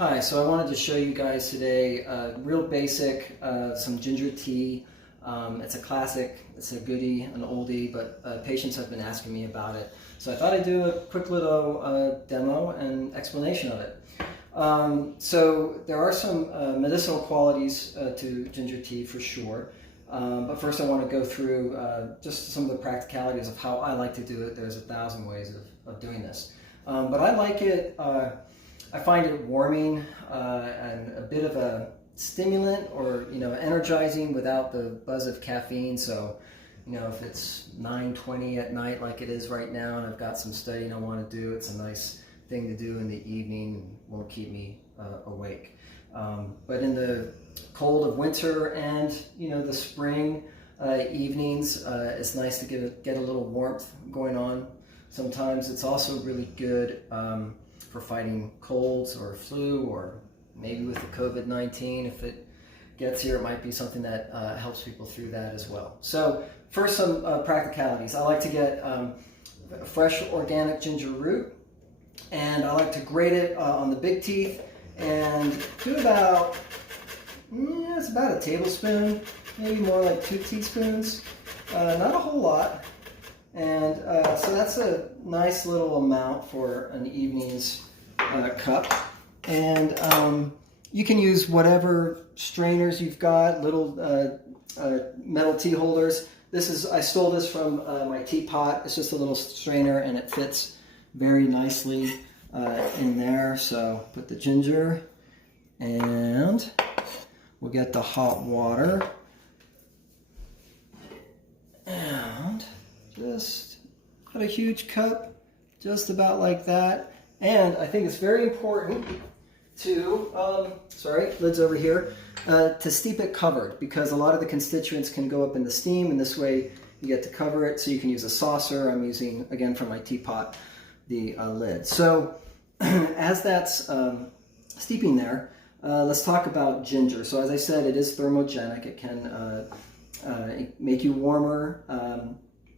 Hi, so I wanted to show you guys today real basic, some ginger tea. It's a classic, it's a goodie, an oldie, but patients have been asking me about it. So I thought I'd do a quick little demo and explanation of it. So there are some medicinal qualities to ginger tea for sure. But first I want to go through just some of the practicalities of how I like to do it. There's 1,000 ways of doing this. But I like it, I find it warming and a bit of a stimulant, or energizing without the buzz of caffeine. So if it's 9:20 at night like it is right now and I've got some studying I want to do, it's a nice thing to do in the evening, won't keep me awake. But in the cold of winter and the spring evenings, it's nice to get a little warmth going on. Sometimes it's also really good for fighting colds or flu, or maybe with the COVID-19, if it gets here, it might be something that helps people through that as well. So first, some practicalities. I like to get fresh organic ginger root, and I like to grate it on the big teeth and do about, it's about a tablespoon, maybe more like 2 teaspoons, not a whole lot. And so that's a nice little amount for an evening's cup. And you can use whatever strainers you've got, little metal tea holders. I stole this from my teapot. It's just a little strainer and it fits very nicely in there. So put the ginger, and we'll get the hot water. And just put a huge cup, just about like that. And I think it's very important to, lid's over here, to steep it covered, because a lot of the constituents can go up in the steam, and this way you get to cover it. So you can use a saucer. I'm using, again, from my teapot, the lid. So as that's steeping there, let's talk about ginger. So as I said, it is thermogenic. It can make you warmer.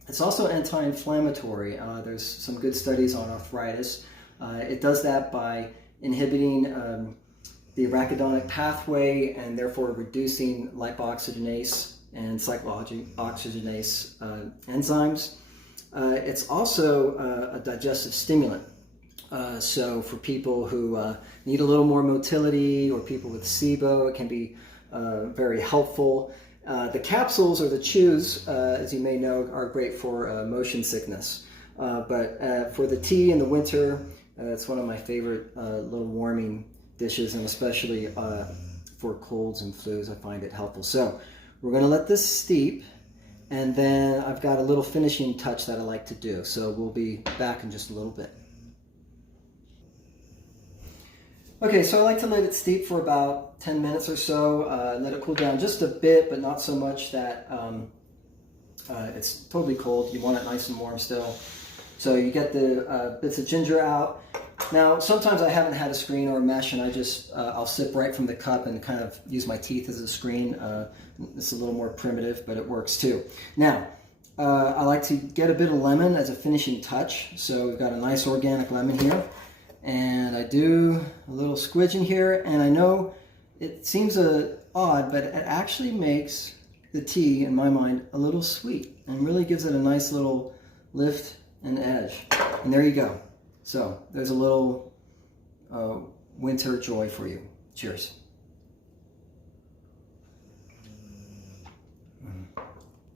It's also anti-inflammatory. There's some good studies on arthritis. It does that by inhibiting the arachidonic pathway and therefore reducing lipoxygenase and cyclooxygenase enzymes. It's also a digestive stimulant. So for people who need a little more motility, or people with SIBO, it can be very helpful. The capsules, or the chews, as you may know, are great for motion sickness. But for the tea in the winter, it's one of my favorite little warming dishes, and especially for colds and flus, I find it helpful. So we're going to let this steep, and then I've got a little finishing touch that I like to do. So we'll be back in just a little bit. Okay, so I like to let it steep for about 10 minutes or so, let it cool down just a bit, but not so much that it's totally cold. You want it nice and warm still. So you get the bits of ginger out. Now, sometimes I haven't had a screen or a mesh, and I'll sip right from the cup and kind of use my teeth as a screen. It's a little more primitive, but it works too. Now, I like to get a bit of lemon as a finishing touch. So we've got a nice organic lemon here. And I do a little squidge in here, and I know it seems odd, but it actually makes the tea, in my mind, a little sweet, and really gives it a nice little lift and edge. And there you go. So there's a little winter joy for you. Cheers.